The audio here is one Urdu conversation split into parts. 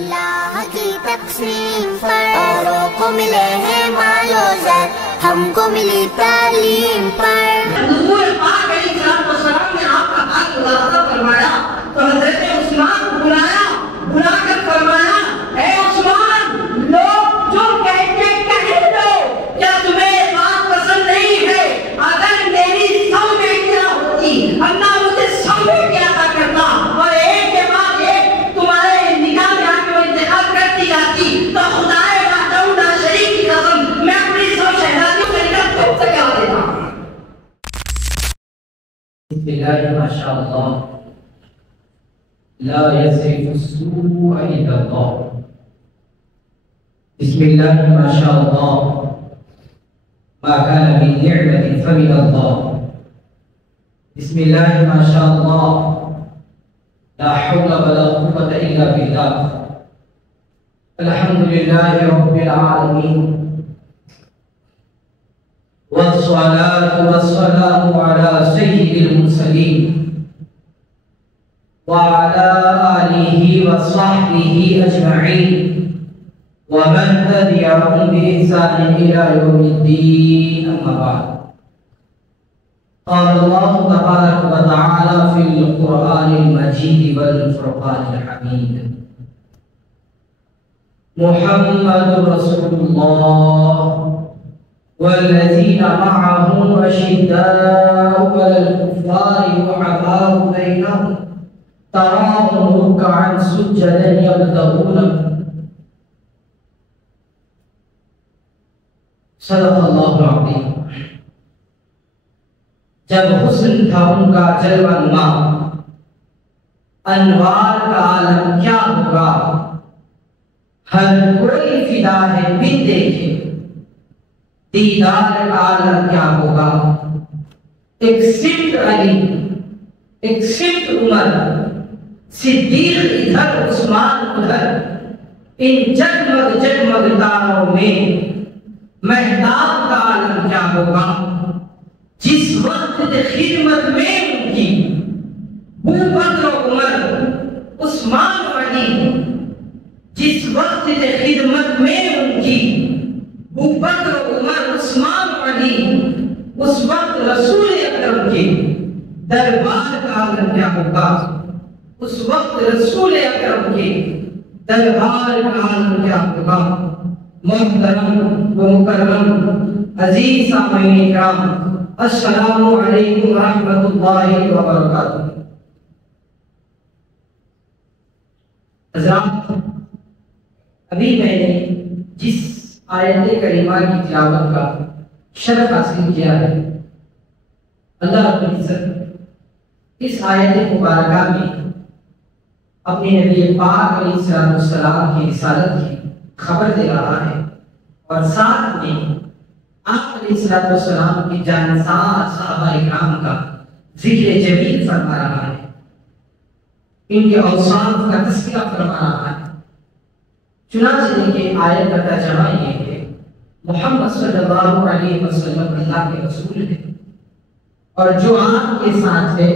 اللہ کی تقسیم پر اوروں کو ملے ہیں مال و زر، ہم کو ملی تعلیم پر۔ حضور پاک علیہ السلام نے آپ کا حال ملاحظہ فرمایا تو حضرت عثمان کو بلا کر فرمایا، اے عثمان، لوگ جو کہتے کہہ دو، کیا تمہیں یہ بات پسند نہیں ہے؟ اگر میری سو بیٹیاں ہوتی، اللہ مجھے سو بیٹیاں عطا کرتا اور ایک کے بعد ایک تمہارے نکاح میں آ کے وہ انتخاب کرتی جاتی تو خدائے وحدہ لا شریک کی قسم میں اپنی سو شہزادیوں کا نکاح تم سے کرا دیتا۔ بسم اللہ ما شاء اللہ لا يصرف السوء الا اللہ، بسم اللہ ما شاء اللہ ما كان من نعمة فمن اللہ، بسم اللہ ما شاء اللہ لا حول ولا قوة الا باللہ، الحمد للہ رب العالمین، والصلاة والسلام على سيد المرسلين وعلى آله وصحبه أجمعين ومن تبعهم بإحسان إلى يوم الدين، أما بعد، قال الله تبارك وتعالى في القرآن المجيد والفرقان الحميد، محمد رسول الله والذين معه أشداء على الكفار رحماء بينهم تراهم ركعا سجدا يبتغون، صدق اللہ العظیم۔ جب حسن تھا ان کا جلوہ نما، انوار کا عالم کیا ہوگا، ہر کوئی فدا ہے بن دیکھے، دیدار کا عالم کیا ہوگا۔ ایک سمت علی، ایک سمت عمر، صدیق ادھر عثمان ادھر، ان جگمگ جگمگ تاروں میں مہتاب کا عالم کیا ہوگا۔ جس وقت خدمت میں ان کی ابوبکر و عمر عثمان و علی، جس وقت خدمت میں ان کی ابوبکر و عمر عثمان و علی، اس وقت رسول اکرم کے دربار کا عالم کیا ہوگا۔ اس وقت رسول اکرم کے دربار کا عالم کیا ہوگا۔ محترم و مکرم عزیز سامعین کرام، السلام علیکم ورحمۃ اللہ وبرکاتہ۔ حضرات، ابھی میں نے جس آیت کریمہ کی تلاوت کا شرف حاصل کیا ہے، اللہ رب العزت اس آیت مبارکہ میں اپنے نبی پاک علیہ السلام کی رسالت کی خبر دے رہا ہے، اور ساتھ میں آپ علیہ السلام کی جانسار صحابہ اکرام کا ذکر جمیل فرما رہا ہے، ان کے اوصاف کا تذکرہ فرما رہا ہے۔ چنانچہ دیکھیں آیت کا ترجمہ یہ ہے، محمد صلی اللہ علیہ وسلم اللہ کے رسول ہیں، اور جو آپ کے ساتھ ہے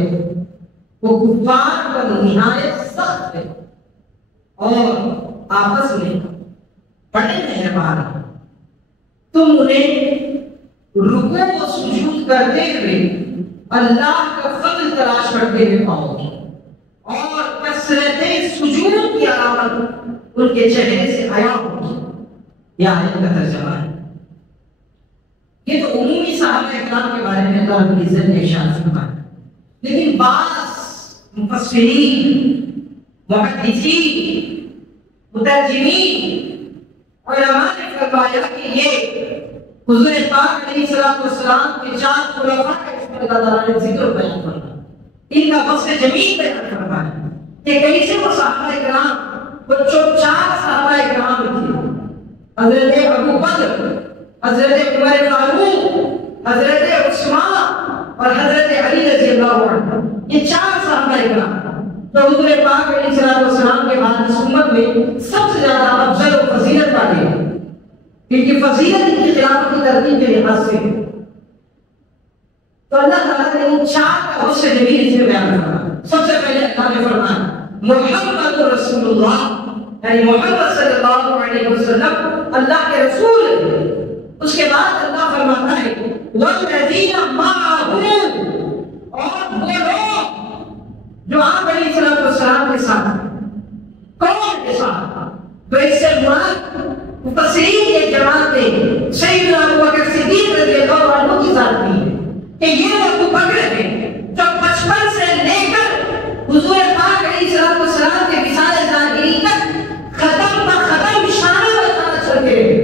وہ کفار پر نہایت سخت ہے اور آپس میں بڑے مہربان ہیں۔ تم انہیں رکوع و سجود کرتے ہوئے اللہ کا فضل تلاش کرتے ہوئے پاؤ گے، اور کثرت سجود کی علامت ان کے چہرے سے حیا ہوگی۔ یہ آیت کا ترجمہ ہے۔ یہ تو عمومی صحابہ اکرام کے بارے میں اللہ رب العزت نے ارشاد فرمایا، لیکن بعض مفسرین، محدثین، مترجمین، علماء نے فرمایا کہ یہ حضور پاک علیہ السلام کے چار خلفاء کا اس میں اللہ تعالیٰ نے ذکر بیان فرمایا، ان کا وصف جمیل بیان فرمایا کہ کیسے وہ صحابہ اکرام، وہ جو چار صحابہ اکرام تھے، حضرت ابو بکر، حضرت عمر فاروق، حضرت عثمان اور حضرت علی رضی اللہ عنہ، یہ چار صحابہ اکرام تو حضور پاک علیہ السلام کے بعد اس امت میں سب سے زیادہ افضل و فضیلت والے ہیں، ان کی فضیلت ان کی خلافت کی ترتیب کے لحاظ سے۔ تو اللہ تعالیٰ نے ان چار کا وصف جمیل اس میں بیان فرمایا۔ سب سے پہلے اللہ نے فرمایا محمد رسول اللہ، یعنی محمد صلی اللہ علیہ وسلم اللہ کے رسول ہیں۔ اس کے بعد اللہ فرماتا ہے وَالَّذِينَ مَعَهُ، اور وہ لوگ جو آپ علیہ السلام کے ساتھ، کون کے ساتھ؟ تو اس سے مراد مفسرین کے جماعت میں سیدنا ابوبکر صدیق رضی اللہ عنہ کی ذات بھی ہے کہ یہ وہ بکر ہیں جو بچپن سے لے کر حضور پاک علیہ السلام کے وصال ظاہری تک ختم پر ختم شان بتانا چلتے ہیں۔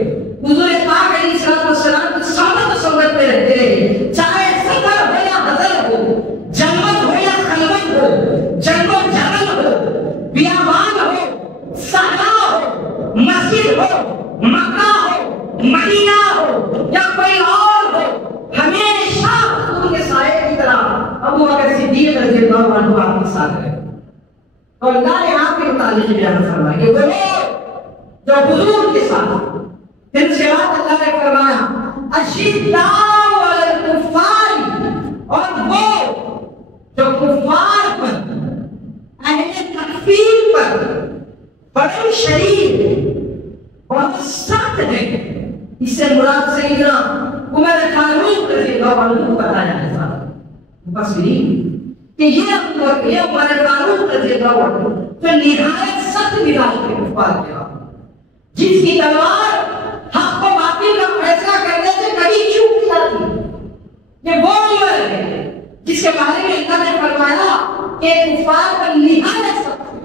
حضور پاک علیہ السلام کی صحبت و صحبت میں رہتے رہے، چاہے سفر ہو یا حضر ہو، جنت ہو یا خلوت ہو، جنگ و جنگل ہو، بیابان ہو، صحرا ہو، مسجد ہو، مکہ ہو، مدینہ ہو یا کوئی اور ہو، ہمیشہ حضور کے سائے کی طرح ابوبکر صدیق رضی اللہ عنہ آپ کے ساتھ رہے۔ اور اللہ نے آپ کے متعلق بیان فرمایا کہ وہ لوگ جو حضور کے ساتھ، پھر سے اللہ نے فرمایا اشداء علی الکفار، اور وہ جو کفار پر، اہل تکفیر پر بڑے شدید بہت سخت ہے۔ اس سے مراد سیدنا عمر فاروق رضی اللہ عنہ کو بتایا ہے مفسرین کہ یہ عمر فاروق رضی اللہ عنہ جو نہایت سخت مزاج کے کفار کے بعد، جس کی تلوار حق و باطل کا فیصلہ کرنے سے کبھی چوک جاتی، یہ وہ عمر ہے جس کے بارے میں اللہ نے فرمایا کہ کفار پر نہایت سخت ہے۔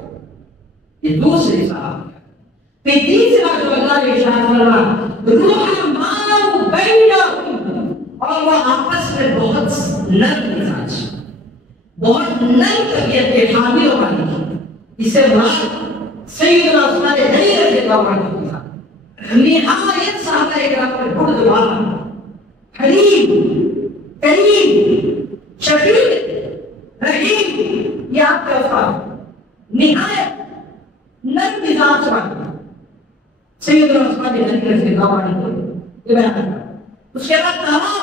یہ دوسری صاحب پھر تیسرا جو اللہ نے ارشاد فرمایا رحماء بینہم، اور وہ آپس میں بہت نرم مزاج، بہت نرم طبیعت کے حاملوں والی۔ اس سے مراد سیدنا عثمان غنی رضی اللہ عنہ کی ذات، نہایت صحابہ کرام میں بردبار، حلیم، کریم، شفیق، رحیم، یہ آپ کے الفاظ نہایت نرم مزاج والی سیدنا عثمان غنی رضی اللہ عنہ کو یہ بیان کرتا۔ اس کے بعد کہا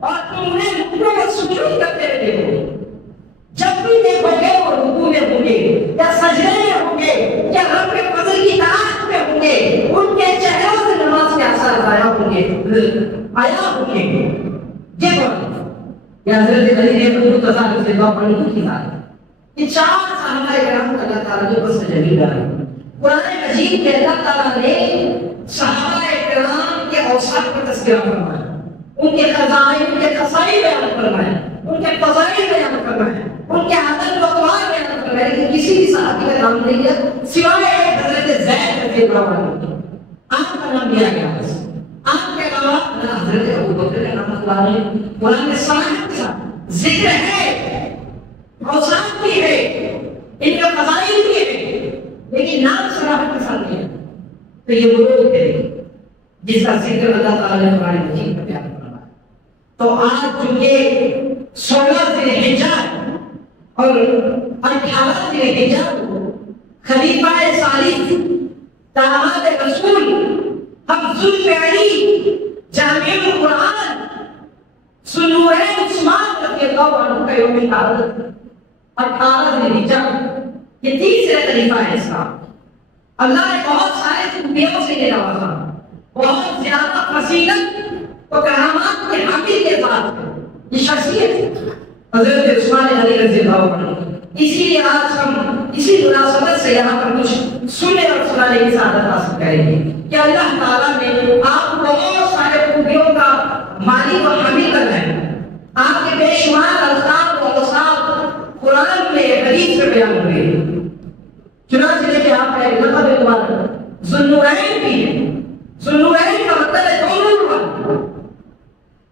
اور تم نے رکوع میں سجود کرتے رہتے ہو، جب بھی دیکھو گے وہ رکوع میں ہوں گے یا سجدے میں ہوں گے یا رب کے فضل کی تلاش میں ہوں گے، ان کے چہروں سے نماز کے اثر آیا ہوں گے، یہ بات یہ حضرت علی نے مرتضیٰ رضی اللہ عنہ کی ذات، یہ چار صحابہ کرام اللہ تعالیٰ نے بس جلیل ہے۔ قرآن مجید میں اللہ تعالیٰ نے صحابہ کرام کے اوصاف کا تذکرہ فرمایا، ان کے خزائن، ان کے خصائص بیان فرمایا، ان کے فضائل بیان فرمایا، ان کے عدل و اقوال بیان فرمایا، لیکن کسی بھی صحابی کا نام نہیں لیا سوائے حضرت زید رضی اللہ عنہ، آپ کا نام لیا گیا ہے۔ آپ کے علاوہ حضرت ابوبکر کا نام اللہ نے قرآن میں صراحت کے ساتھ ذکر ہے، اوصاف بھی ہے، ان کے فضائل بھی ہے، لیکن نام صراحت کے ساتھ نہیں ہے۔ تو یہ وہ لوگ ہے جس کا ذکر اللہ تعالیٰ نے قرآن مجید میں بیان فرمایا۔ تو آج جو یہ 16 ذی الحجہ اور 18 ذی الحجہ خلیفہ ثالث داماد رسول حفظ علی جامع القرآن سنورین عثمان رضی اللہ عنہ کا یوم شہادت 18 ذی الحجہ، یہ تیسرے خلیفہ ہے اس کا۔ اللہ نے بہت سارے خوبیوں سے یہ نوازا، بہت زیادہ فضیلت و کرامات کے حامل کے ساتھ یہ شخصیت حضرت عثمان غنی رضی اللہ عنہ۔ اسی لیے آج ہم اسی مناسبت سے یہاں پر کچھ سننے اور سنانے کی سعادت حاصل کریں گے کہ اللہ تعالیٰ نے آپ کو بہت سارے خوبیوں کا مالک و حامل کرنا ہے۔ آپ کے بے شمار القاب و اوصاف قرآن میں حدیث میں بیان ہوئے، چنانچہ کہ آپ کا ایک لقب مبارک ذوالنورین بھی ہے۔ ذوالنورین کا مطلب ہے دو نور والا۔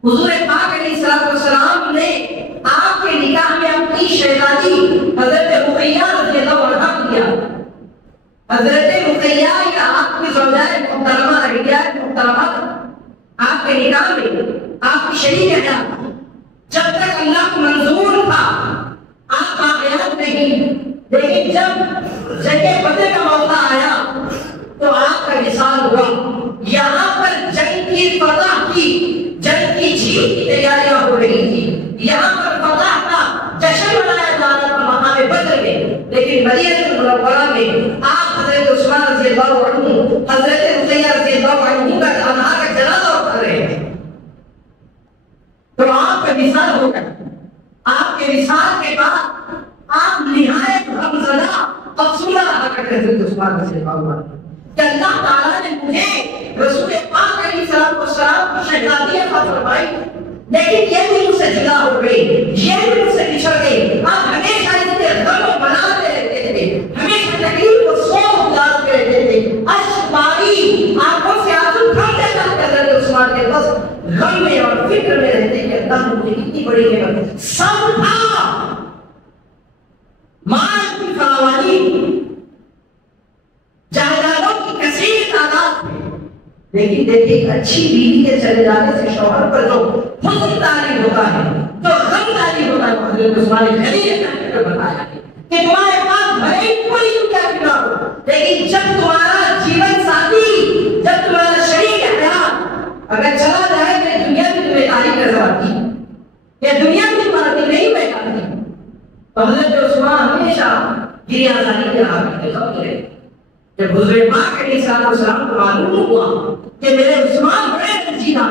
حضور پاک علیہ السلام نے آپ کے نکاح میں اپنی شہزادی حضرت رقیہ رضی اللہ عنہا کو دیا۔ حضرت رقیہ یا آپ کی زوجہ محترمہ رقیہ محترمہ آپ کے نکاح میں آپ کی شریک حیات جب تک اللہ کو منظور تھا آپ باقیات نہیں، لیکن جب جنگ بدر کا موقع آیا تو آپ کا وصال ہوا۔ یہاں پر جنگ کی فتح کی، جنگ کی جیت کی تیاریاں ہو رہی تھی، یہاں پر فتح کا جشن منایا جا رہا تھا مقام بدر میں، لیکن مدینہ منورہ میں آپ حضرت عثمان رضی اللہ عنہ، حضرت رقیہ رضی اللہ عنہ کا جنازہ اٹھا رہے ہیں، تو آپ کا وصال ہو گیا۔ آپ کے وصال کے بعد آپ نہایت غمزدہ افسردہ رہا کرتے تھے عثمان رضی اللہ عنہ کہ اللہ تعالیٰ نے مجھے رسول پاک علیہ السلام کی شہزادی عطا فرمائی، لیکن یہ بھی مجھ سے جدا ہو گئی، یہ بھی مجھ سے بچھڑ گئی۔ آپ ہمیشہ اس کے غم و بناتے رہتے تھے، ہمیشہ تکلیف و سوگ ڈالتے رہتے تھے، اشک باری آنکھوں سے آنسو تھمتے جاتے حضرت عثمان کے بس غم میں اور فکر میں رہتے کہ اللہ نے مجھے کتنی بڑی نعمت سب تھا، مال کی فراوانی، جائیدادوں کی کثیر تعداد، لیکن دیکھیں ایک اچھی بیوی کے چلے جانے سے شوہر پر جو حزن طاری ہوتا ہے، جو غم طاری ہوتا ہے، حضرت عثمان غنی نے بتایا کہ تمہارے پاس بھلے کوئی کیا کیا ہو، لیکن جب تمہارا جیون ساتھی، جب تمہارا شریک حیات اگر چلا جائے تو دنیا بھی تمہیں تاریخ نظر آتی ہے، یہ دنیا بھی تمہارا دل نہیں بیٹھاتی۔ حضرت عثمان ہمیشہ گریہ زاری کے راہ کرتے تھے۔ جب حضور پاک علیہ السلام کو معلوم ہوا کہ میرے عثمان بڑے رنجیدہ،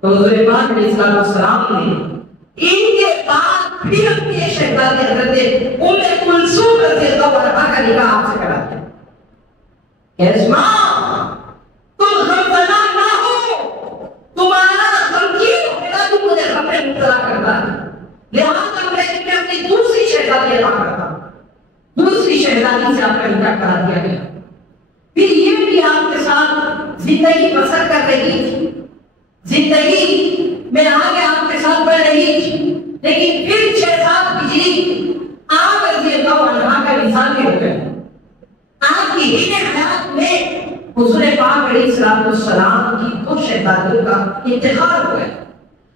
تو حضور پاک علیہ السلام نے ان کے بعد پھر اپنی شہزادی حضرت ام کلثوم رضی اللہ عنہا کا نکاح آپ سے کرا دیا کہ عثمان تم غمزدہ نہ ہو، تمہارا غمگین ہونا بھی مجھے غم میں مبتلا کرتا ہے، لہٰذا میں تمہیں اپنی دوسری شہزادی عطا کرتا ہوں۔ دوسری شہزادی سے آپ کا نکاح کرا دیا گیا۔ پھر یہ بھی آپ کے ساتھ زندگی بسر کر رہی تھی، زندگی میں آگے آپ کے ساتھ بڑھ رہی تھی، لیکن پھر 6-7 ہجری آپ رضی اللہ عنہ کا وصال بھی ہو گیا۔ آپ کی ہی حیات میں حضور پاک علیہ السلام کی 2 شہزادیوں کا انتقال ہو گیا۔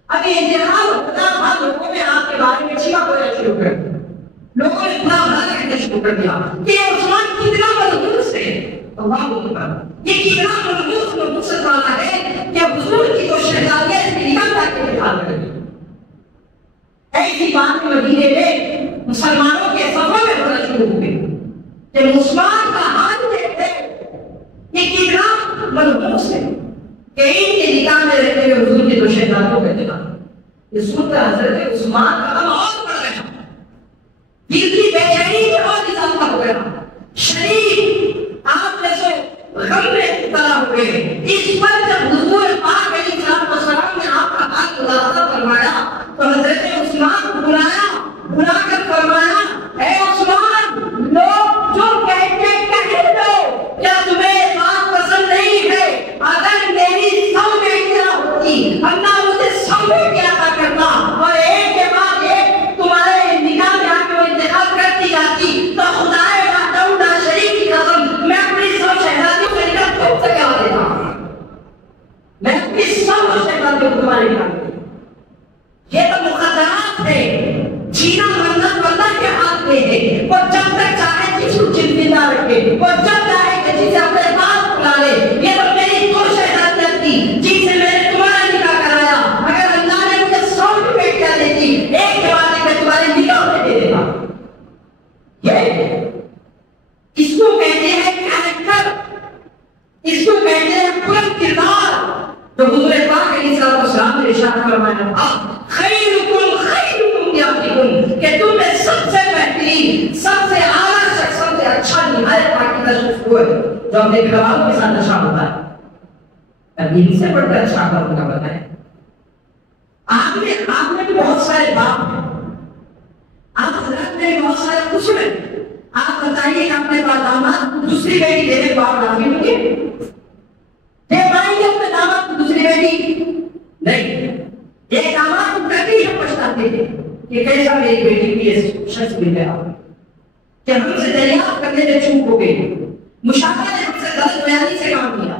اب یہ انتقال ہوتا تھا، لوگوں میں آپ کے بارے میں چھیڑا ہونا شروع کر دیا، لوگوں نے بڑا بھلا کہنا شروع کر دیا کہ عثمان کتنا منحوس ہے، اللہ اکبر، یہ کتنا منحوس نبوت والا ہے کہ حضور کی 2 شہزادیاں اس کی نگاہ تک کے انتقال کر دیا۔ ایسی بات مدینے میں مسلمانوں کے صفوں میں ہونا شروع ہو گئی کہ عثمان کا حال دیکھتے یہ کتنا منحوس ہے کہ ان کے نکاح میں رہتے ہوئے حضور کی 2 شہزادیوں کا انتقال۔ یہ سن کر حضرت عثمان کا غم اور بڑھ گیا، دل کی بے چینی میں اور اضافہ ہو گیا، شریف آپ جیسے غم میں مبتلا ہوئے۔ اس پر جب حضور پاک علیہ السلام نے آپ کا حال ملاحظہ فرمایا تو حضرت عثمان کو بلا کر فرمایا، اے عثمان، لوگ جو کہتے کہہ دو، کیا تمہیں بات پسند نہیں ہے؟ اگر میری سو میں کیا ہوتی، اللہ مجھے سو میں کیا تھا کرنا، اور ایک کے بعد ایک تمہارے نگاہ میں آ کے وہ انتخاب کرتی جاتی، تو خدائے وحدہ شریک کی قسم میں اپنی 100 شہزادیوں کا نکاح تم سے کروا دیتا ہوں، میں اپنی 100 شہزادیوں کو تمہارے نکاح دیتا ہوں۔ یہ تو مقدرات ہے، جینا مرنا اللہ کے ہاتھ میں ہے، وہ جب تک چاہے جس کو زندہ رکھے، وہ جب چاہے کہ جسے اپنے پاس بلا لے۔ یہ تو میری 2 شہزادیاں تھی جن سے میں نے تمہارا نکاح کرایا، اگر اللہ نے مجھے 100 روپے کیا دیتی، ایک کے بعد ایک تمہارے نکاح میں دے دیتا۔ یہ اس کو کہتے ہیں کریکٹر، اس کو کہتے ہیں بلند کردار۔ تو حضور پاک علیہ السلام نے ارشاد فرمایا تھا، خیرکم خیرکم لیاقتکم، کہ تم میں سب سے بہترین، سب سے اعلیٰ شخص، سب سے اچھا نہایت پاکیزہ شخص وہ ہے جو اپنے گھر والوں کے ساتھ نشہ ہوتا ہے۔ اب ان سے بڑھ کر اچھا کر ہوگا بتائیں؟ آپ میں بھی بہت سارے باپ ہیں، آپ حضرت میں بھی بہت سارے خسر ہیں، آپ بتائیے کہ اپنے داماد دوسری بیٹی دینے باپ راضی ہوں گے؟ دے پائیں گے اپنے داماد کو دوسری بیٹی؟ نہیں۔ ایک داماد کو کبھی ہم پچھتاتے تھے کہ کیسا میری بیٹی بھی اس شخص مل گیا کہ ہم سے دریافت کرنے میں چوک ہو گئی، مشاہدہ نے ہم سے غلط بیانی سے کام کیا،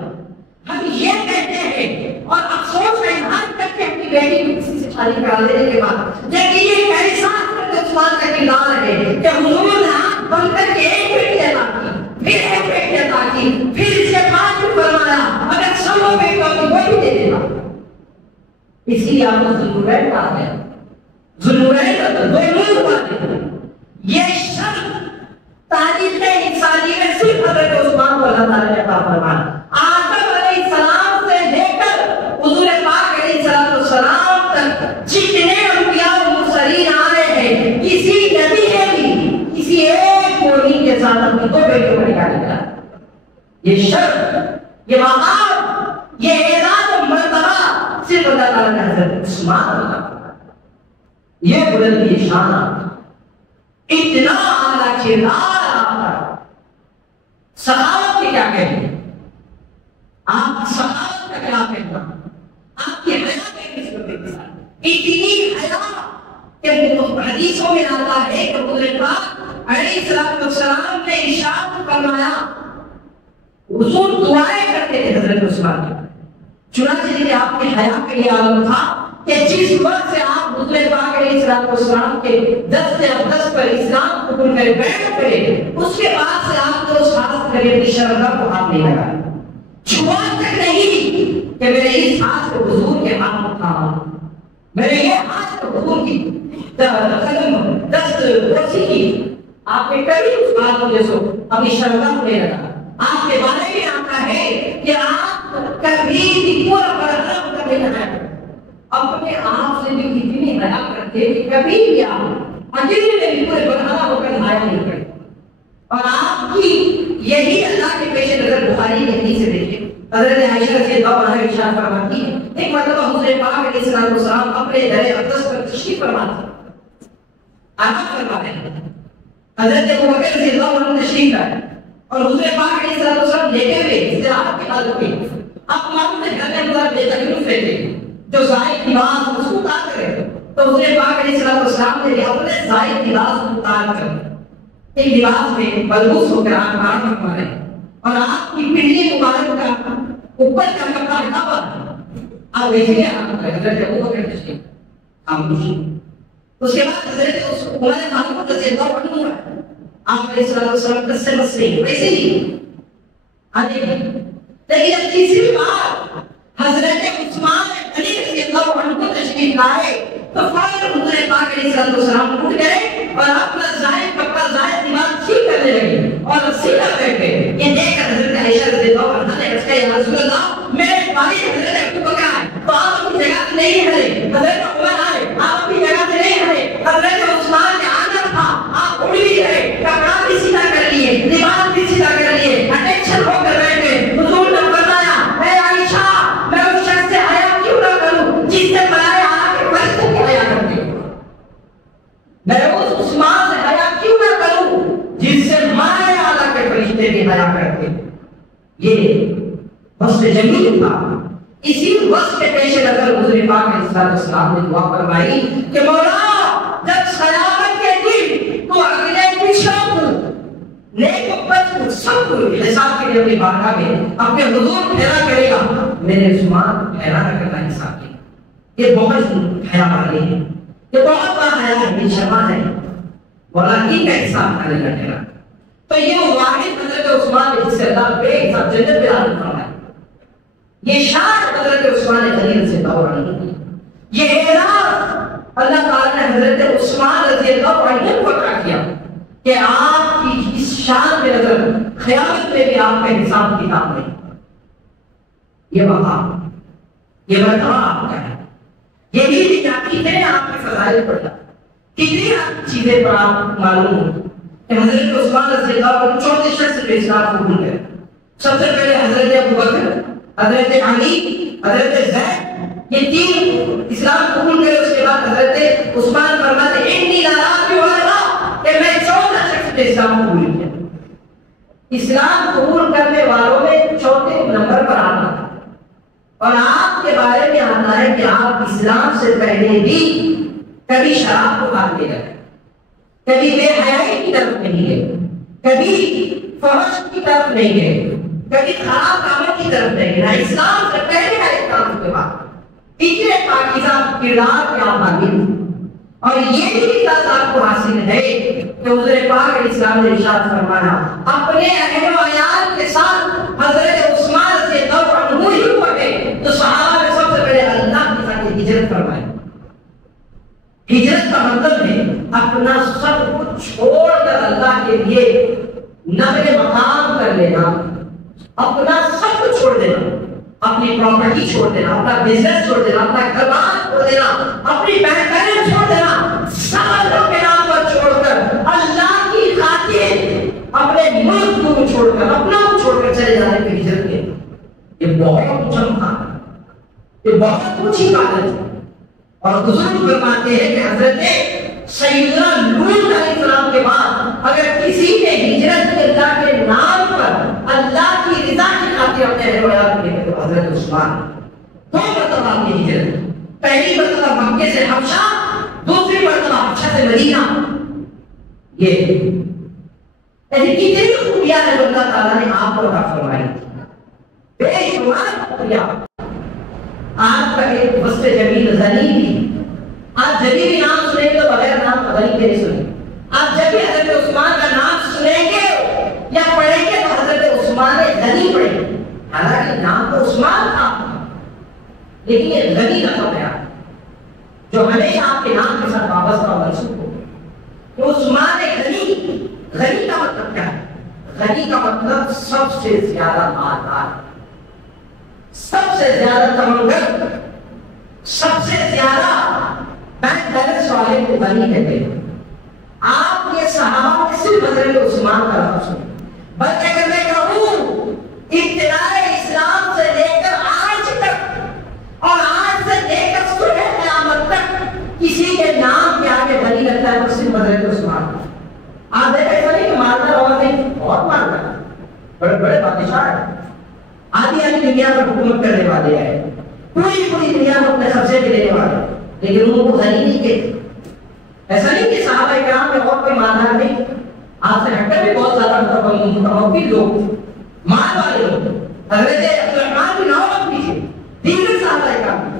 ہم یہ کہتے ہیں اور افسوس کا اظہار کرتے ہیں اپنی بیٹی کو کسی سے شادی کرا دینے کے بعد، لیکن یہ کیسا عثمان کا کردار ہے کہ حضور نے ہاتھ بن کر کے ایک بیٹی عطا کی، پھر ایک بیٹی عطا کی، پھر اس کے بعد بھی فرمایا اگر سب بیٹی ہوتی وہی دے دینا۔ اسی لیے آپ کو ذوالنورین کہا ہے، ذوالنورین کا تو دو نور والے، یہ شرط حضرت عثمان کو اللہ تعالیٰ نے عطا فرمایا. آدم علیہ السلام سے لے کر حضور پاک علیہ السلام تک جتنے انبیاء و مرسلین آئے ہیں, کسی نبی نے بھی کسی ایک مومن کے ساتھ اپنی دو بیٹوں کو نکاح نہیں کرا. یہ شرف, یہ مقام, یہ اعزاز و مرتبہ صرف اللہ تعالیٰ نے حضرت عثمان کو عطا. یہ بلندی شان, اتنا اعلیٰ کردار آپ کا. سخاوت کی کیا کہیں, آپ سخاوت کا کیا کہنا, آپ کی حیا کس کو دیکھ سکتے, اتنی حیا کہ حدیثوں میں آتا ہے کہ حضور پاک علیہ السلام نے ارشاد فرمایا, حضور دعائیں کرتے تھے حضرت عثمان کی. چنانچہ کہ آپ کی حیا کا یہ عالم تھا کہ جس وقت سے آپ حضور پاک علیہ السلام کے دست اقدس پر اسلام قبول کر بیٹھ گئے, اس کے بعد سے آپ تو اس ہاتھ سے اپنی شرمگاہ کو ہاتھ نہیں لگا, چھوا تک نہیں کہ میرے اس ہاتھ کو حضور کے ہاتھ میں تھا, میرے یہ ہاتھ کو حضور کی قدم دست رسی کی. آپ نے کبھی اس بات کو جیسو اپنی شرمگاہ کو نہیں لگا. آپ کے بارے میں آتا ہے کہ آپ کبھی بھی پورا برہنہ کرنے لگا, اپنے آپ سے بھی اتنی حیا کرتے کہ کبھی بھی آپ اکیلے میں بھی پورے برہنہ ہو کر حیا نہیں کرتے. اور آپ کی یہی اللہ کے پیش نظر بخاری کے حدیث سے دیکھیں, حضرت عائشہ رضی اللہ عنہا ارشاد فرماتی ہے, ایک مرتبہ حضور پاک علیہ السلام اپنے در اقدس پر تشریف فرما تھے, آرام فرما رہے ہیں. حضرت ابوبکر رضی اللہ عنہ تشریف لائے اور حضور پاک علیہ السلام لیٹے ہوئے استراحت کی حالت میں. اب معلوم ہے گھر میں اندر بے تکلف رہتے جو ظاہر لباس مسعود اتار کرے, تو حضور پاک علیہ السلام نے اپنے ظاہر لباس اتار کر ایک لباس میں ملبوس ہو کر آپ فرما رہے ہیں, اور آپ کی پنڈلی مبارک کا اوپر کا کپڑا ہٹا ہوا ہے. آپ دیکھیں آپ حضرت ابوبکر تشریف خاموشی. اس کے بعد حضرت عمر فاروق رضی اللہ عنہ ہے, آپ علیہ السلام کا سمجھ نہیں ویسے ہی آگے. لیکن تیسری بار حضرت عثمان علی رضی اللہ عنہ تشریف لائے تو فوراً حضور پاک علیہ السلام اٹھ گئے اور اپنا ظاہر کپڑا ظاہر دماغ ٹھیک کرنے لگے اور سیدھا بیٹھ گئے. یہ دیکھ کر حضرت عائشہ رضی اللہ عنہا نے کہا, یا رسول اللہ, میرے بھائی حضرت ابوبکر ہے تو آپ اپنی جگہ سے نہیں ہلے, حضرت عمر آئے آپ اپنی جگہ سے نہیں ہلے, حضرت عثمان نے آنا تھا آپ اڑ بھی گئے, کپڑا بھی سیدھا کر لیے, دماغ بھی سیدھا کر لیے, اٹینشن ہو کر بیٹھے. حضور نے فرمایا, اے عائشہ, میں اس شخص سے حیا کیوں نہ کروں جس سے بلائے آنا کے فرشتے کی حیا کرتے, میں اس عثمان سے حیا کیوں نہ کروں جس سے بلائے آنا کے فرشتے کی حیا کرتے. یہ وصف جمیل تھا. اسی وصف کے پیش نظر حضور پاک علیہ السلام نے دعا فرمائی کہ مولا جب قیامت کے دن تو اگلے پچھلوں کو نیک و بد کو سب کو حساب کے لیے اپنی بارگاہ میں اپنے حضور پھیرا کرے گا, میرے عثمان پھیرا نہ کرنا حساب کے. یہ بہت حیا والے ہیں, یہ بہت بڑا حیا ہے, بے شرما ہے, مولا کی کا حساب کرنے کا ٹھہرا. تو یہ واحد حضرت عثمان ہے جس سے اللہ بے حساب جنت میں داخل فرمائے. یہ شان حضرت عثمان غنی رضی اللہ عنہ, یہ اعزاز اللہ تعالیٰ نے حضرت عثمان رضی اللہ عنہ کو عطا کیا کہ آپ کی اس شان کے نظر قیامت میں بھی آپ کا حساب کتاب نہیں. یہ مقام, یہ مرتبہ آپ کا ہے. یہ بھی کتنے آپ کے فضائل پر جاتے, کتنی آپ چیزیں پر آپ معلوم ہو کہ حضرت عثمان رضی اللہ عنہ چوتھے شخص پہ اسلام قبول کرے. سب سے پہلے حضرت ابوبکر, حضرت علی, حضرت زید, یہ تین اسلام قبول کرے. اس کے بعد حضرت عثمان فرماتے انی لا اراء کہ میں چوتھا شخص پہ اسلام قبول کیا. اسلام قبول کرنے والوں میں چوتھے نمبر پر آنا تھا. اور آپ کے بارے میں آتا ہے کہ آپ اسلام سے پہلے بھی کبھی شراب کو کھاتے رہے, کبھی بے حیائی کی طرف نہیں گئے, کبھی فحش کی طرف نہیں گئے, کبھی خراب کاموں کی طرف نہیں گئے. اسلام سے پہلے ہے اسلام کے بعد اتنے پاکیزہ کردار کے آپ حاصل. اور یہ بھی احساس آپ کو حاصل ہے کہ حضور پاک علیہ السلام نے ارشاد فرمایا اپنے اہل و عیال کے ساتھ حضرت عثمان سے دور عنہ ہی پڑے تو صحابہ نے سب سے پہلے اللہ کے ساتھ ہجرت فرمائی. ہجرت کا مطلب ہے اپنا سب کچھ چھوڑ کر اللہ کے لیے نقل مقام کر لینا. اپنا سب کچھ چھوڑ دینا، اپنی پراپرٹی چھوڑ دینا، اپنا بزنس چھوڑ دینا، اپنا گھر بار چھوڑ دینا، اپنی بہن بہن چھوڑ دینا، سمندروں کے نام پر چھوڑ کر اللہ کی خاطر اپنے ملک کو چھوڑ کر اپنا کو چھوڑ کر چلے جانے کی ہجرت ہے۔ یہ بہت اونچا مقام ہے، یہ بہت اونچی بات ہے۔ اور بزرگ فرماتے ہیں کہ حضرت سیدنا لوط علیہ السلام کے بعد اگر کسی نے ہجرت کی اللہ کے نام پر اللہ کی رضا کی خاطر اپنے اہل و عیال کو لے تو حضرت عثمان۔ دو مرتبہ کی ہجرت، پہلی مرتبہ مکے سے حبشہ، دوسری مرتبہ حبشہ سے مدینہ۔ یہ کتنی خوبیاں ہیں اللہ تعالیٰ نے آپ کو عطا فرمائی، بے شمار خوبیاں۔ آپ کا ایک وصف جمیل غنی بھی، آپ جب بھی نام سنیں گے تو بغیر نام غنی کے نہیں سنیں گے۔ آپ جب بھی حضرت عثمان کا نام سنیں گے یا پڑھیں گے تو حضرت عثمان غنی پڑھیں گے۔ حالانکہ نام تو عثمان تھا لیکن یہ غنی لقب ہے جو ہمیشہ آپ کے نام کے ساتھ وابستہ اور منسوب ہو۔ تو عثمان غنی، غنی کا مطلب کیا ہے؟ غنی کا مطلب سب سے زیادہ مالدار، سب سے زیادہ تمنگر، سب سے زیادہ بینک بیلنس والے کو غنی کہتے ہیں۔ آپ یہ صحابہ میں صرف حضرت عثمان کا نام سنیں، بلکہ اگر میں کہوں ابتداء اسلام سے لے کر آج تک اور آج سے لے کر صبح قیامت تک کسی کے نام کے آگے غنی لگتا ہے تو صرف حضرت عثمان۔ آپ دیکھیں ایسا نہیں کہ مالدار اور نہیں، بہت مالدار، بڑے بڑے بادشاہ ہیں، آدھی آدھی دنیا پر حکومت کرنے والے ہیں، پوری دنیا کو اپنے قبضے میں لینے والے، لیکن ان کو غنی نہیں کہتے۔ ایسا نہیں کہ صحابہ کرام میں اور کوئی مالدار نہیں، آپ سے ہٹ کر بھی بہت زیادہ متمول لوگ، مال والے لوگ، حضرت عبدالرحمن بن عوف بھی تھے، دیگر صحابہ کرام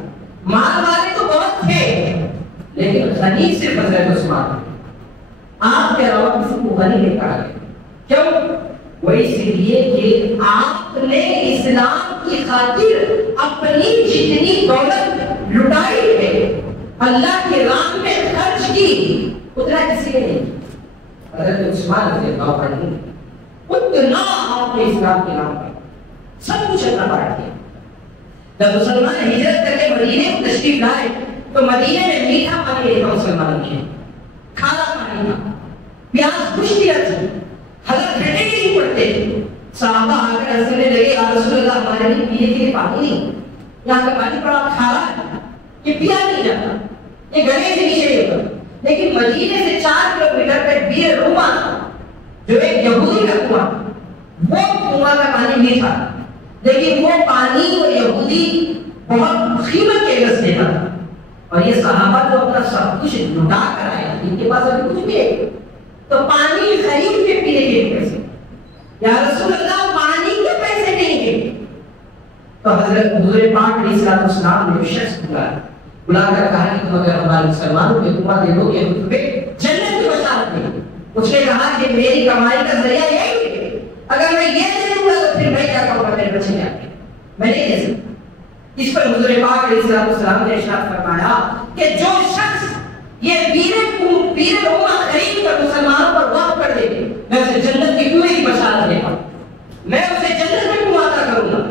مال والے تو بہت تھے لیکن غنی صرف حضرت عثمان۔ آپ کے علاوہ کسی کو غنی نہیں کہا گیا، کیوں؟ وہ اس لیے کہ آپ نے اسلام کی خاطر اپنی جتنی دولت لٹائی ہے اللہ کی راہ میں خرچ کی اتنا کسی نے نہیں۔ حضرت عثمان رضی اللہ عنہ اتنا آپ نے اسلام کے نام پر سب کچھ اپنا بانٹ دیا۔ جب مسلمان ہجرت کر کے مدینے کو تشریف لائے تو مدینے میں میٹھا پانی لے کر مسلمان کیے، کھانا پانی تھا، پیاز کچھ دیا تھا، حضرت گھٹے ہی نہیں پڑتے۔ صحابہ آ کر ہنسنے لگے، یا رسول اللہ ہمارے لیے پینے کے لیے پانی نہیں، یہاں کا پانی بڑا کھارا ہے، یہ پیا نہیں جاتا، یہ گلے سے نیچے نہیں ہوتا۔ لیکن مدینے سے 4 کلومیٹر پہ بیر روما جو ایک یہودی کا کنواں، وہ کنواں کا پانی میٹھا، لیکن وہ پانی وہ یہودی بہت قیمت کے عوض دیتا تھا۔ اور یہ صحابہ جو اپنا سب کچھ لٹا کر آئے ان کے پاس ابھی کچھ بھی ہے تو پانی خرید کے پینے کے پیسے، یا رسول اللہ پانی کے پیسے نہیں ہیں۔ تو حضرت حضور پاک علیہ السلام نے شخص بلا کر کہا کہ تم اگر ہمارے مسلمانوں کے دعا دے دو گے ہم تمہیں جنت کی بشارت دیں گے۔ اس نے کہا کہ میری کمائی کا ذریعہ یہی ہے، اگر میں یہ دے دوں گا تو پھر میں کیا کروں گا، میرے بچے کیا کریں، میں نہیں دے سکتا۔ اس پر حضور پاک علیہ السلام نے ارشاد فرمایا کہ جو شخص یہ بیر روما خرید کر مسلمانوں پر وقف کر دے گے میں اسے جنت کی پوری بشارت دے گا، میں اسے جنت میں گھماتا کروں گا۔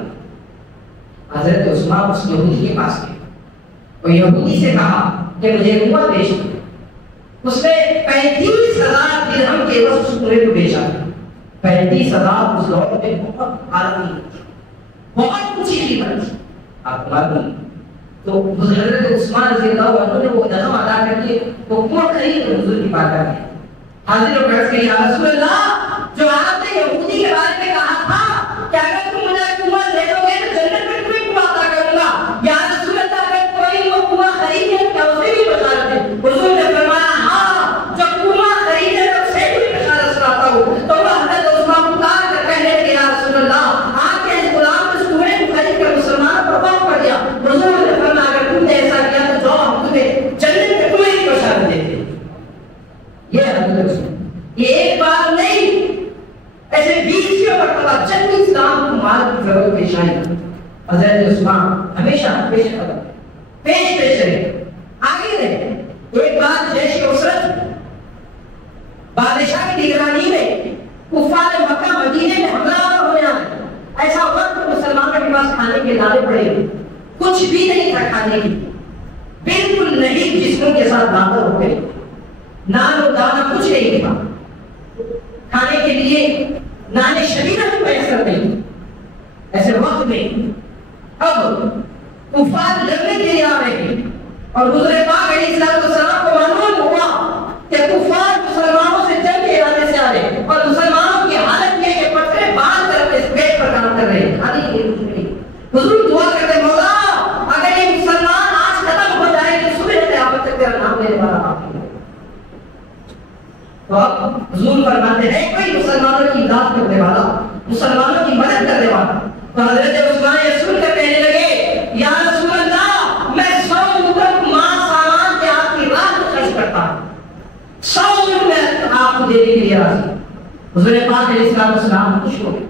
حضرت عثمان اس یہودی کے پاس گئے اور یہودی سے کہا کہ مجھے کنواں بیچ دو۔ اس نے 35,000 درہم کے عوض اس کنویں کو بیچا۔ 35,000 اس دور میں بہت عالمی، بہت اونچی قیمت تھی، آپ معلوم۔ تو حضرت عثمان رضی اللہ عنہ نے وہ رقم ادا کر کے وہ کنواں خرید کر حضور کی بارگاہ میں حاضر ہو کر کہ یا رسول اللہ جو آپ نے یہودی کے بارے میں کہا تھا کہ اگر تم مجھے کنواں دے دو گے تو جنت میں تمہیں گھماتا کروں گا، یا رسول اللہ اگر کوئی وہ کنواں خریدے کیا اسے بھی بشارت دے؟ حضور نے فرمایا ہاں، جو کنواں خریدے تو اسے بھی بشارت سناتا ہوں۔ تو وہ حضرت عثمان پکار کر کہنے لگے یا رسول اللہ آپ کے اس غلام اس کنویں کو خرید کر مسلمان پر وقف کر دیا۔ حضور نے فرمایا اگر تم نے ایسا کیا تو جاؤ ہم تمہیں جنت میں کنویں کی بشارت دیتے ہیں۔ یہ حضرت عثمان، یہ ایک بار نہیں، ایسے 20 مرتبہ جب اسلام کو مال کی ضرورت پیش آئی حضرت عثمان ہمیشہ پیش قدم پیش رہے، آگے رہے۔ ایک بار جیش اسرت بادشاہ کی نگرانی میں کفار مکہ مدینے میں حملہ ہونے آئے، ایسا کھانے کے لالے پڑے، کچھ بھی نہیں تھا کھانے کی، بالکل نہیں، جسموں کے ساتھ داخل ہو گئے، نان و دانا کچھ نہیں تھا، کھانے کے لیے نان شریعت میسر نہیں، ایسے وقت میں اب کفار لڑنے کے لیے آ رہے ہیں، اور حضور پاک علیہ السلام کو معلوم ہوا کہ کفار مسلمانوں سے جنگ کے ارادے سے آ رہے ہیں، اور مسلمانوں کی حالت یہ ہے کہ پتھرے باندھ کر اپنے پیٹ پر کام کر رہے ہیں، کھانے کے لیے کچھ نہیں۔ حضور دعا کرتے مولا اگر یہ مسلمان آج ختم ہو جائے تو صبح قیامت تک تیرا نام لینے والا آپ ہے۔ تو اب حضور فرماتے ہیں کوئی مسلمانوں کی امداد کرنے والا، مسلمانوں کی مدد کرنے والا؟ تو حضرت عثمان یہ سن کر کہنے لگے یا رسول اللہ میں 100 اونٹ مال سامان کے آپ کی راہ میں خرچ کرتا ہوں، 100 اونٹ میں آپ کو دینے کے لیے راضی۔ حضور پاک علیہ السلام خوش ہو گئے،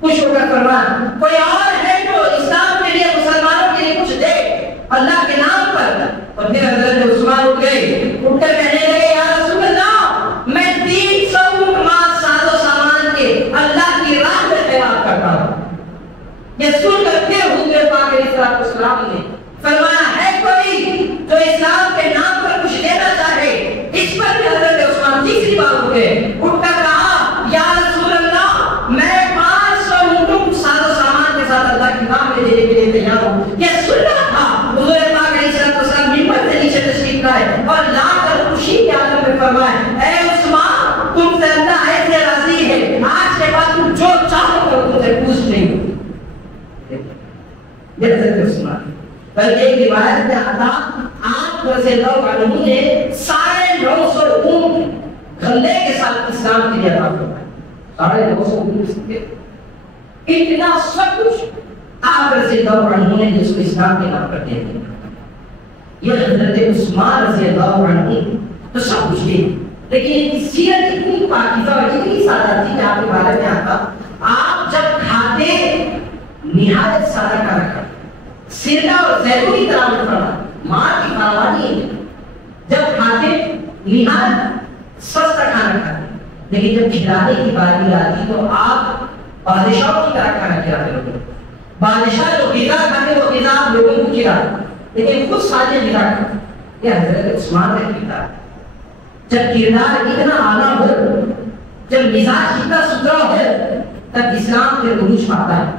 خوش ہو کر فرمایا کوئی اور ہے جو اسلام کے لیے مسلمانوں کے لیے کچھ دے اللہ کے نام پر؟ اور پھر حضرت عثمان اٹھ گئے، اٹھ کر کہنے لگے یا رسول اللہ میں 300 اونٹ مال ساز و سامان کے اللہ کی راہ میں خیرات کرتا ہوں۔ یہ سن کر پھر حضور پاک علیہ السلام نے فرمایا ہے کوئی جو اسلام کے نام پر کچھ دینا چاہے؟ اس پر بھی حضرت عثمان تیسری بار اٹھ گئے، اٹھ کر کہا یا رسول اللہ میں 500 اونٹ ساز و سامان کے ساتھ اللہ کی راہ میں دینے کے لیے تیار ہوں۔ یہ سننا تھا حضور پاک علیہ السلام منبر سے نیچے تشریف لائے اور لا کر خوشی کے عالم میں فرمائے اے عثمان تم سے اللہ ایسے راضی ہے آج کے بعد تم جو چاہو تو تم سے پوچھ نہیں۔ یہ حضرت عثمان بلکہ ایک روایت میں آتا آپ رضی اللہ عنہ نے 950 اونٹ غلے کے ساتھ اسلام کے لیے عطا فرمائے، 950 اونٹ اتنا سب کچھ آپ رضی اللہ عنہ نے جس کو اسلام کے نام پر دے دیا۔ یہ حضرت عثمان رضی اللہ عنہ تو سب کچھ دے، لیکن ان کی سیرت اتنی پاکیزہ اور اتنی سادہ تھی کہ آپ کے بارے میں آتا آپ جب کھاتے نہایت سادہ کھانا کھاتے، سرکہ اور زیتون کی طرح پڑا، ماں کی فراوانی ہے، جب کھاتے نہایت سستا کھانا کھاتے، لیکن جب کھلانے کی باری آتی تو آپ بادشاہوں کی طرح کھانا کھلاتے لوگوں، بادشاہ جو غذا کھاتے وہ غذا آپ لوگوں کو کھلاتے، لیکن خود سادے غذا کھاتے۔ یہ حضرت عثمان کا کردار، جب کردار اتنا اعلیٰ ہو، جب مزاج اتنا ستھرا ہو، تب اسلام پھر عروج پاتا ہے،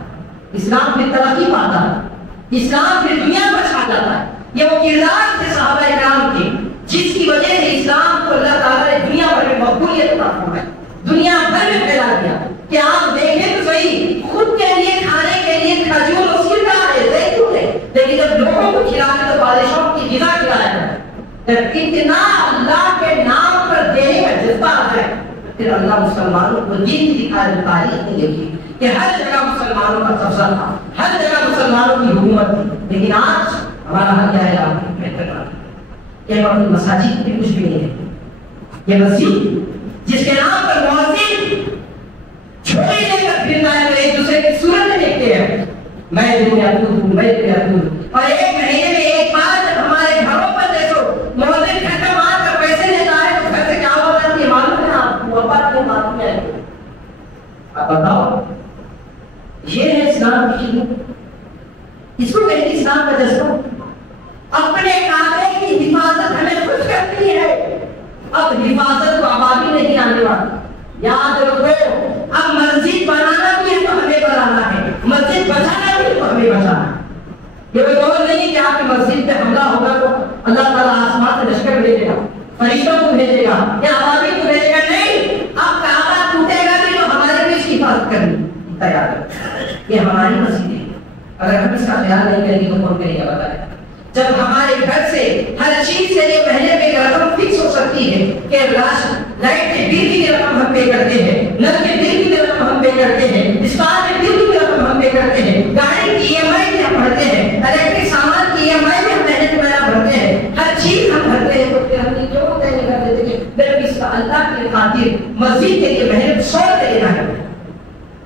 اسلام پھر ترقی پاتا ہے، اسلام پھر دنیا پر چھا جاتا ہے۔ یہ وہ کردار تھے صحابہ کرام کے جس کی وجہ سے اسلام کو اللہ تعالیٰ نے دنیا بھر میں مقبولیت عطا فرمائی، دنیا بھر میں پھیلا دیا کہ آپ دیکھیں تو صحیح خود کے لیے کھانے کے لیے کھجور اور سرکہ ہے، زیتون ہے، لیکن جب لوگوں کو کھلانا تو بادشاہوں کی غذا کھلایا جائے، جب اتنا اللہ کے نام پر دینے کا جذبہ آ جائے پھر اللہ مسلمانوں کو دین دکھائے تاریخ نے دیکھی کہ ہر جگہ مسلمانوں کا قبضہ تھا، ہر جگہ مسلمانوں کی حکومت تھی، لیکن آج ہمارا حال کیا ہے؟ آپ بہتر یہ اپنی مساجد میں کچھ بھی نہیں ہے، یہ مسجد جس کے نام پر مؤذن چھوڑے لے کر پھرتا ہے تو ایک دوسرے کی صورت دیکھتے ہیں، میں دنیا دور ہوں، میں دنیا دور ہوں، اور ایک مہینے میں ایک بار جب ہمارے گھروں پر دیکھو مؤذن کھٹا مار کر پیسے لیتا ہے تو گھر سے کیا ہوتا ہے یہ معلوم ہے آپ کو؟ ابا کے معلوم ہے؟ اب بتاؤ یہ ہے اسلام کی خدمت، اس کو کہتے اسلام کا جذبہ۔ اپنے کعبے کی حفاظت ہمیں خود کرنی ہے، اب حفاظت کو عوامی نہیں آنے والا، یاد رکھو اب مسجد بنانا بھی تو ہمیں بنانا ہے، مسجد بچانا بھی تو ہمیں بچانا ہے۔ یہ کوئی دور نہیں کہ آپ کی مسجد پہ حملہ ہوگا تو اللہ تعالیٰ آسمان سے لشکر بھیجے گا، فرشتوں کو بھیجے گا یا عوامی کو بھیجے گا، نہیں، اب کعبہ ٹوٹے گا بھی تو ہمارے بھی اس کی حفاظت کرنی تیار ہے، یہ ہماری مسجد ہے، اگر ہم اس کا خیال نہیں کریں گے تو کون کرے گا بتائیں؟ جب ہمارے گھر سے ہر چیز سے یہ مہینے میں رقم فکس ہو سکتی ہے کہ لائٹ کے بل کی رقم ہم پے کرتے ہیں، نل کے بل کی رقم ہم پے کرتے ہیں، اسپاٹ کے بل کی رقم ہم پے کرتے ہیں، گاڑی کی EMI بھی ہم بھرتے ہیں، الیکٹرک سامان کی EMI بھی ہم مہینے میں بھرتے ہیں، ہر چیز ہم بھرتے ہیں، تو پھر ہم نے کیوں طے نہیں کر دیتے کہ میرے اس کا اللہ کی خاطر مسجد کے لیے مہینے 100 روپے دینا ہے؟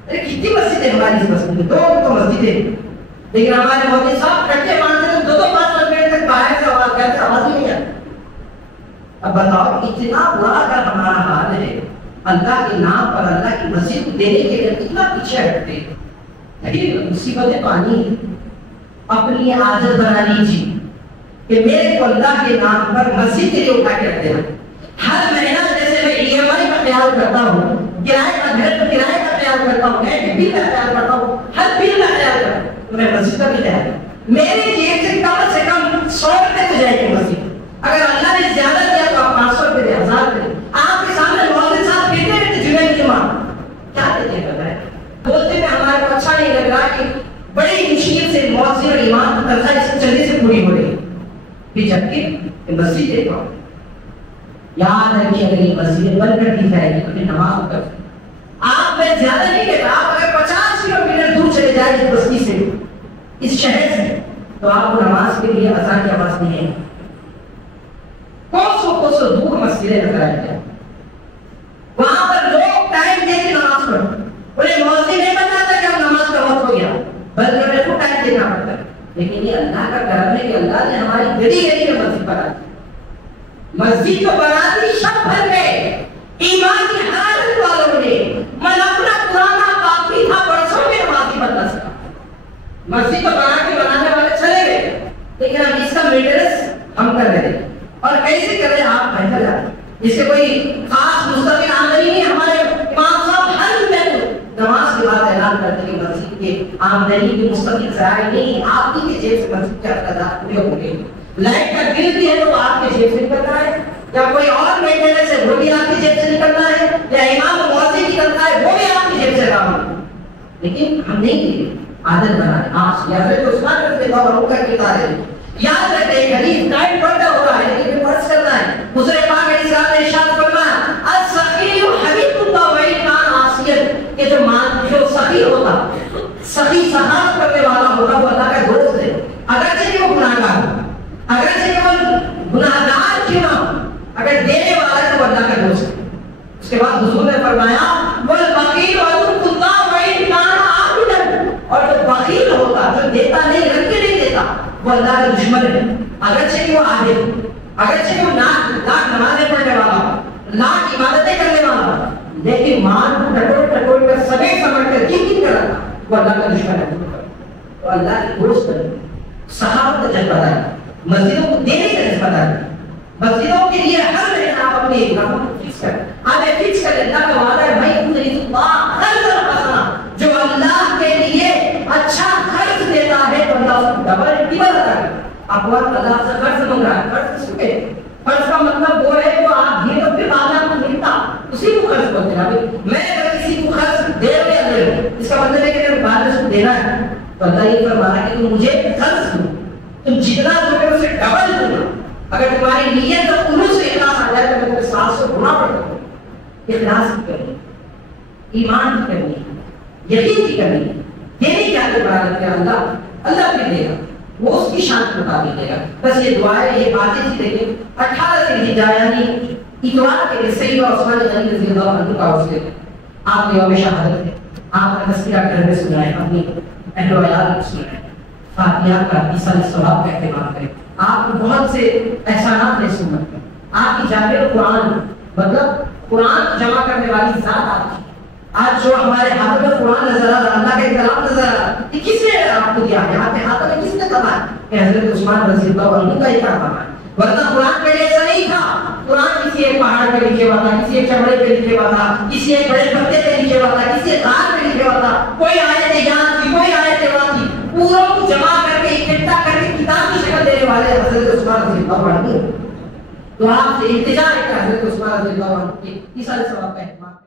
ارے کتنی مسجدیں ہماری اس مسجد میں؟ 2 تو مسجدیں، لیکن ہمارے مودی صاحب کٹے مانتے ہیں 2-5 منٹ تک باہر سے آواز کرتے آواز ہی نہیں آتی۔ اب بتاؤ اتنا برا اگر ہمارا حال ہے، اللہ کے نام پر اللہ کی مسجد کو دینے کے لیے کتنا پیچھے ہٹتے ہیں، لیکن مصیبتیں تو آنی ہے. اپنی عادت بنا لیجیے کہ میرے کو اللہ کے نام پر مسجد کے لیے اٹھا کے رکھتے ہیں. ہر مہینہ جیسے میں EMI کا خیال کرتا ہوں, کرائے کا گھر پر کرائے کا خیال کرتا ہوں, بل کا خیال کرتا ہوں, ہر بل کا خیال کرتا ہوں, تو میں مسجد کا بھی خیال. میری جیب سے کم 100 روپے تو جائے گی مسجد. اگر اللہ نے زیادہ دیا تو آپ 500 روپے دیں, 1000 روپے دیں. آپ کے سامنے مولوی صاحب کہتے ہیں کہ جنید ایمان کیا دیتے ہیں, بولتے ہیں ہمارے کو اچھا نہیں لگ رہا کہ بڑی مشکل سے مؤذن اور امام کی تنخواہ اس چندے سے پوری ہو رہی ہے, جبکہ مسجد دیکھ رہا ہوں. یاد رکھیے اگر یہ مسجد بند کر دی جائے گی تو پھر نماز کر آپ میں زیادہ نہیں کہتا. آپ اگر 50 کلومیٹر دور چلے جائیں اس بستی سے, اس شہر سے, تو آپ کو نماز کے لیے اذان کی آواز نہیں ہے. کوسوں دور مسجدیں نظر آئی جائیں, وہاں پر لوگ ٹائم دے کے نماز پڑھتے. انہیں مؤذن نہیں بتاتا کہ اب نماز کا وقت ہو گیا, بلکہ کو ٹائم دینا پڑتا ہے. لیکن یہ اللہ کا کرم ہے کہ اللہ نے ہماری گلی گلی میں مسجد بنا دی. مسجد کو بنا دی شب بھر میں ایمان کی حالت والوں نے. من اپنا پرانا کافی تھا, برسوں میں نمازی بدلا سکا. مسجد کو بنا کے بنانے والے چلے گئے, لیکن اب اس کا مینٹیننس ہم کر رہے ہیں. اور کیسے کر رہے ہیں آپ بہتر جانتے ہیں. اس سے کوئی خاص مستقل آمدنی نہیں. ہمارے امام صاحب ہر دن نماز کے بعد اعلان کرتے ہیں مسجد کے آمدنی کے مستقل ذرائع نہیں, آپ ہی کے جیب سے مسجد کے اخراجات پورے ہوں گے. لائٹ کا بل بھی ہے تو آپ کے جیب سے نکلتا ہے, یا کوئی اور مینٹیننس ہے وہ بھی آپ کی جیب سے نکلتا ہے, یا امام و مؤذن کی تنخواہ ہے وہ بھی آپ کی جیب سے کام ہے. لیکن ہم نہیں کی عادت بنائیں. آپ یا پھر عثمان رضی اللہ عنہ کا کردار ہے. یاد رکھیں حدیث ٹائم پڑھتا ہو رہا ہے لیکن فرض کرنا ہے. حضور پاک علیہ السلام نے ارشاد فرمایا السخی حبیب اللہ و ان کان عاصیت, کہ جو سخی ہوتا, سخی سخاوت کرنے والا ہوگا وہ اللہ کا دوست ہے, اگرچہ کہ وہ گناہگار ہو, اگرچہ کہ وہ گناہگار کیوں نہ ہو, اگر دینے والا ہے تو وہ اللہ کا دوست ہے. اس کے بعد حضور نے فرمایا والبخیل عدو اللہ و ان کان عابدا, اور جو بخیل ہوتا, جو دیتا نہیں, رکھ کے نہیں دیتا, وہ اللہ کا دشمن ہے. اگرچہ کہ وہ عابد, اگرچہ کہ وہ لاکھ نمازیں پڑھنے والا, لاکھ عبادتیں کرنے والا, لیکن مان کو ٹٹول کر سمیٹ سمجھ کر کن کر رکھا, وہ اللہ کا دشمن ہے. تو اللہ کی دوست ہے. صحابہ کا جذبہ ہے, مسجدوں کو دینے کا جذبہ ہے. مسجدوں کے لیے ہر مہینہ آپ اپنے رقم فکس کر, آپ فکس کر. اللہ کا وعدہ ہے بھائی جو اللہ کے لیے اچھا خرچ دیتا ہے تو اللہ اس کو ڈبل ٹربل عطا کرے. آپ اللہ سے قرض مانگ رہا ہے, قرض کس پہ؟ قرض کا مطلب وہ ہے جو آپ دے تو پھر بعد آپ کو ملتا, اسی کو قرض بولتے ہیں. میں اگر کسی کو قرض دے رہا یا دے, اس کا مطلب ہے کہ بعد میں اس کو دینا ہے, تو اللہ یہ فرما رہا ہے کہ تم مجھے قرض دو, تم جتنا دو گے اسے ڈبل دو. اگر تمہاری نیت اور قلوب سے اخلاص آ جائے تو میں تمہیں 700 گنا پڑتا ہوں. اخلاص کی کرنی, ایمان کی کرنی, یقین کی کرنی, یہ نہیں کیا کہ برادر کیا اللہ بھی دے گا, وہ اس کی شان کو مطابق دے گا. بس یہ دعائیں, یہ باتیں تھی. دیکھیں 18 سے لے جائے یعنی اتوار کے لیے سیدنا عثمان غنی رضی اللہ عنہ کا اس کے آپ نے یوم شہادت ہے, آپ کا تذکرہ گھر میں سنائیں, اپنی اہل و عیال کو سنائیں, فاتحہ کا ایصال ثواب کا اہتمام کریں. آپ کو بہت سے احسانات نے سنت میں, آپ کی جامع قرآن مطلب قرآن جمع کرنے والی ذات آپ کی. آج جو ہمارے ہاتھوں میں قرآن نظر آ رہا, اللہ کا کلام نظر آ رہا, یہ کس نے آپ کو دیا ہے؟ آپ کے ہاتھوں میں کس نے کہا کہ حضرت عثمان رضی اللہ عنہ کا یہ کام ہے. ورنہ قرآن پہلے ایسا نہیں تھا. قرآن کسی ایک پہاڑ پہ لکھے ہوا تھا, کسی ایک چمڑے پہ لکھے ہوا تھا, کسی ایک بڑے پتے پہ لکھے ہوا تھا, کسی ایک غار پہ لکھے ہوا تھا. کوئی آیت یاد تھی, کوئی آیت یاد تھی, پوروں کو جمع کر کے اکٹھا کر کے کتاب کی شکل دینے والے حضرت عثمان رضی اللہ عنہ. تو آپ سے التجا ہے کہ حضرت عثمان رضی اللہ عنہ کی اس ثواب کا اہتمام